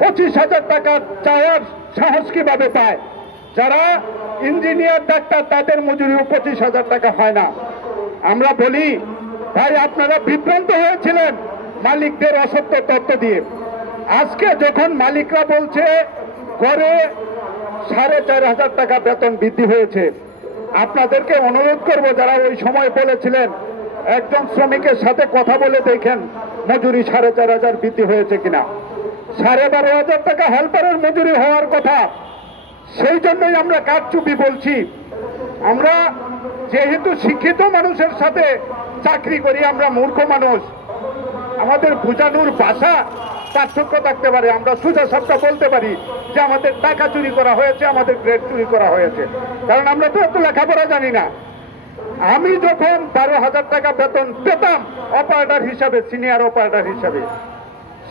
পঁচিশ হাজার টাকা চাওয়ার সাহস কীভাবে পায়? যারা ইঞ্জিনিয়ার ডাক্তার তাদের মজুরিও পঁচিশ হাজার টাকা হয় না। আমরা বলি, ভাই, আপনারা বিভ্রান্ত হয়েছিলেন মালিকদের অসত্য তথ্য দিয়ে। আজকে যখন মালিকরা বলছে গড়ে সাড়ে চার হাজার টাকা বেতন বৃদ্ধি হয়েছে। আপনাদেরকে অনুরোধ করব, যারা ওই সময় বলেছিলেন, একজন শ্রমিকের সাথে কথা বলে দেখেন মজুরি সাড়ে চার হাজার বৃদ্ধি হয়েছে কিনা। সাড়ে বারো হাজার টাকা হেল্পারের মজুরি হওয়ার কথা। সেই জন্যই আমরা কারচুপি বলছি। আমরা যেহেতু শিক্ষিত মানুষের সাথে চাকরি করি, আমরা মূর্খ মানুষ। আমাদের বোঝানোর ভাষা পার্থক্য থাকতে পারে। আমরা সোজা সাপটা বলতে পারি যে আমাদের টাকা চুরি করা হয়েছে, আমাদের গ্রেড চুরি করা হয়েছে। কারণ আমরা তো এত লেখাপড়া জানি না। আমি যখন বারো হাজার টাকা বেতন পেতাম অপারেটর হিসাবে সিনিয়র অপারেটর হিসাবে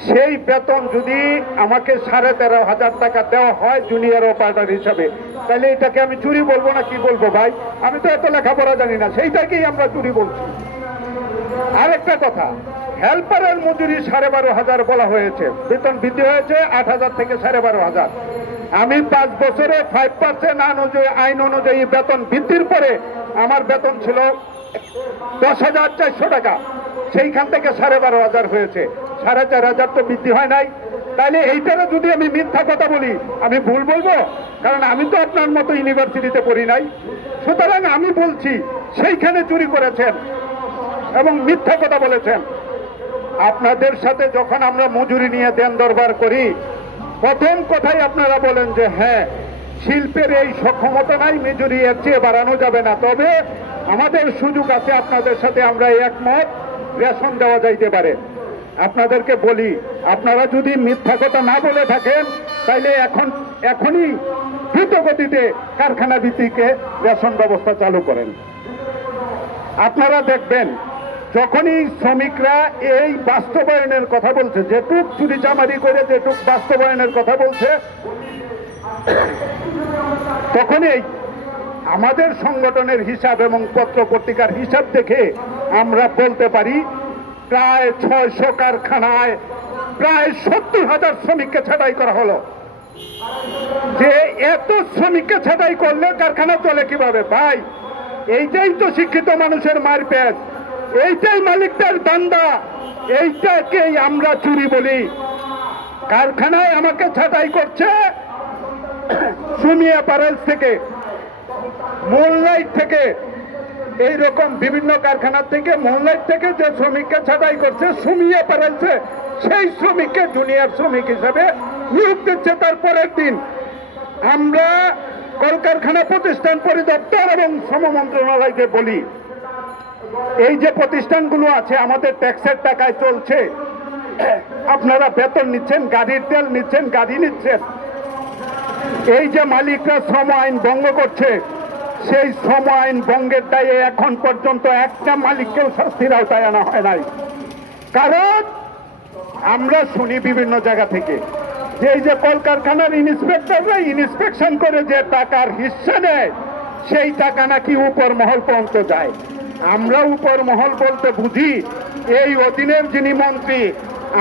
সেই বেতন যদি আমাকে সাড়ে তেরো হাজার টাকা দেওয়া হয় জুনিয়র অপারেটর হিসাবে, তাহলে এটাকে আমি চুরি বলব না কি বলব ভাই? আমি তো এত লেখাপড়া জানি না, সেইটাকেই আমরা চুরি বলছি। আরেকটা কথা হেল্পারের মজুরি সাড়ে বারো হাজার বলা হয়েছে। বেতন বৃদ্ধি হয়েছে আট হাজার থেকে সাড়ে বারো হাজার। আমি পাঁচ বছরে ফাইভ পার্সেন্ট অনুযায়ী আইন অনুযায়ী বেতন বৃদ্ধির পরে আমার বেতন ছিল দশ হাজার চারশো টাকা। সেইখান থেকে সাড়ে বারো হাজার হয়েছে। সাড়ে চার হাজার তো বৃদ্ধি হয় নাই। তাইলে এইটারও যদি আমি মিথ্যা কথা বলি, আমি ভুল বলব? কারণ আমি তো আপনার মতো ইউনিভার্সিটিতে পড়ি নাই। সুতরাং আমি বলছি, সেইখানে চুরি করেছেন এবং মিথ্যা কথা বলেছেন। আপনাদের সাথে যখন আমরা মজুরি নিয়ে দেন দরবার করি, প্রথম কথাই আপনারা বলেন যে হ্যাঁ শিল্পের এই সক্ষমতা নাই, মজুরি এর চেয়ে বাড়ানো যাবে না। তবে আমাদের সুযোগ আছে, আপনাদের সাথে আমরা একমত, রেশন দেওয়া যাইতে পারে। আপনাদেরকে বলি, আপনারা যদি মিথ্যা কথা না বলে থাকেন, তাইলে এখন, এখনই দ্রুত গতিতে কারখানা ভিত্তিকে রেশন ব্যবস্থা চালু করেন। আপনারা দেখবেন, যখনই শ্রমিকরা এই বাস্তবায়নের কথা বলছে, যেটুক চুরি চামারি করে যেটুক বাস্তবায়নের কথা বলছে, তখনই আমাদের সংগঠনের হিসাব এবং পত্র পত্রিকার হিসাব দেখে আমরা বলতে পারি প্রায় ছয়শো কারখানায় প্রায় সত্তর হাজার শ্রমিককে ছাঁটাই করা হলো। যে এত শ্রমিককে ছাঁটাই করলে কারখানা চলে কীভাবে? ভাই, এইটাই তো শিক্ষিত মানুষের মারপেট এইটাই মালিকটার দান্দা। এইটাকেই আমরা চুরি বলি। কারখানায় আমাকে ছাঁটাই করছে সুমিয়া অ্যাপারেলস থেকে মোললাইট থেকে। এই রকম বিভিন্ন কারখানা থেকে মোহনলাইট থেকে যে শ্রমিককে ছাঁটাই করছে সুমি অ্যাপারেলসে সেই শ্রমিককে জুনিয়র শ্রমিক হিসাবে নিয়োগ দিচ্ছে তার পরের দিন। আমরা কলকারখানা প্রতিষ্ঠান পরিদপ্তর এবং শ্রম মন্ত্রণালয়কে বলি, এই যে প্রতিষ্ঠানগুলো আছে, আমাদের ট্যাক্সের টাকায় চলছে। আপনারা বেতন নিচ্ছেন, গাড়ির তেল নিচ্ছেন, গাড়ি নিচ্ছেন। এই যে মালিকরা শ্রম আইন ভঙ্গ করছে সেই শ্রম আইন ভঙ্গের দায়ে এখন পর্যন্ত একটা মালিককেও শাস্তির আওতায় আনা হয় নাই। কারণ আমরা শুনি বিভিন্ন জায়গা থেকে যে এই যে কলকারখানার ইন্সপেক্টররা ইন্সপেকশন করে যে টাকার হিস্সা নেয়, সেই টাকা নাকি উপর মহল পর্যন্ত যায়। আমরা উপর মহল বলতে বুঝি, এই অধীনের যিনি মন্ত্রী,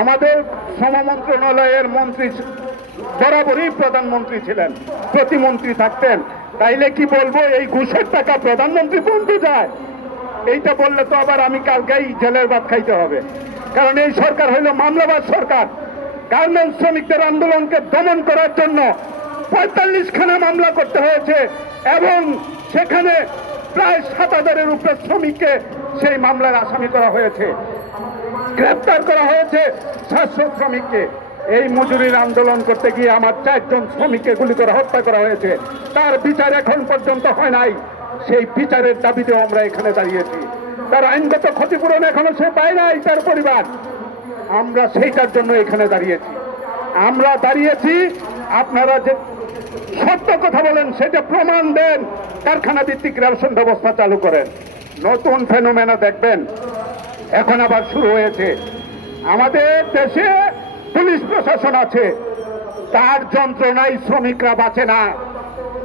আমাদের শ্রম মন্ত্রণালয়ের মন্ত্রী বরাবরই প্রধানমন্ত্রী ছিলেন, প্রতিমন্ত্রী থাকতেন। তাইলে কি বলব, এই ঘুষের টাকা প্রধানমন্ত্রী পর্যন্ত যায়? এইটা বললে তো আবার আমি কালকেই জেলের ভাত খাইতে হবে। কারণ এই সরকার হইল মামলাবাজ সরকার। গার্মেন্টস শ্রমিকদের আন্দোলনকে দমন করার জন্য পঁয়তাল্লিশ খানা মামলা করতে হয়েছে এবং সেখানে প্রায় সাত হাজারের উপরে শ্রমিককে সেই মামলার আসামি করা হয়েছে। গ্রেপ্তার করা হয়েছে সাতশো শ্রমিককে। এই মজুরির আন্দোলন করতে গিয়ে আমার চারজন শ্রমিককে গুলি করে হত্যা করা হয়েছে। তার বিচার এখন পর্যন্ত হয় নাই। সেই বিচারের দাবিতেও আমরা এখানে দাঁড়িয়েছি। তার আইনগত ক্ষতিপূরণ এখনও সে পায় নাই তার পরিবার। আমরা সেইটার জন্য এখানে দাঁড়িয়েছি। আমরা দাঁড়িয়েছি, আপনারা যে সত্য কথা বলেন সেটা প্রমাণ দেন, কারখানা ভিত্তিক রেশন ব্যবস্থা চালু করেন। নতুন ফেনোমেনা দেখবেন। এখন আবার শুরু হয়েছে। আমাদের দেশে পুলিশ প্রশাসন আছে। তার যন্ত্রণায় শ্রমিকরা বাঁচে না।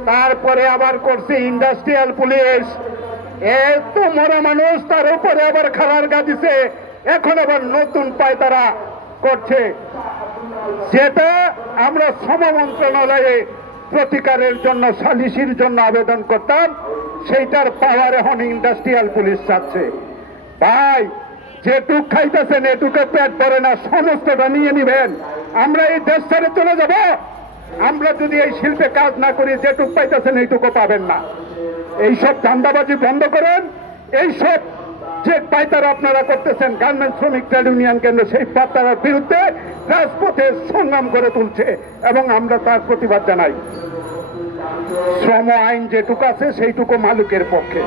তারপরে আবার করছে ইন্ডাস্ট্রিয়াল পুলিশ। এত মরা মানুষ, তার উপরে আবার খালার গা দিছে। এখন আবার নতুন পায় তারা করছে। যেটা আমরা শ্রম মন্ত্রণালয়ে প্রতিকারের জন্য সালিসির জন্য আবেদন করতাম, সেইটার পাওয়ার এখন ইন্ডাস্ট্রিয়াল পুলিশ চাচ্ছে। ভাই যেটুক খাইতেছেন, এটুকু পেট পরে না, সমস্তটা নিয়ে নিবেন। আমরা এই দেশ ছেড়ে চলে যাব। আমরা যদি এই শিল্পে কাজ না করি, যেটুক পাইতেছেন এইটুকু পাবেন না। এইসব ধান্দাবাজি বন্ধ করেন। এইসব যে পাইতারা আপনারা করতেছেন গার্মেন্ট শ্রমিক ট্রেড ইউনিয়ন কেন্দ্র, সেই পাতারার বিরুদ্ধে রাজপথে সংগ্রাম করে তুলছে এবং আমরা তার প্রতিবাদ জানাই। শ্রম আইন যেটুকু আছে, সেইটুকু মালিকের পক্ষে।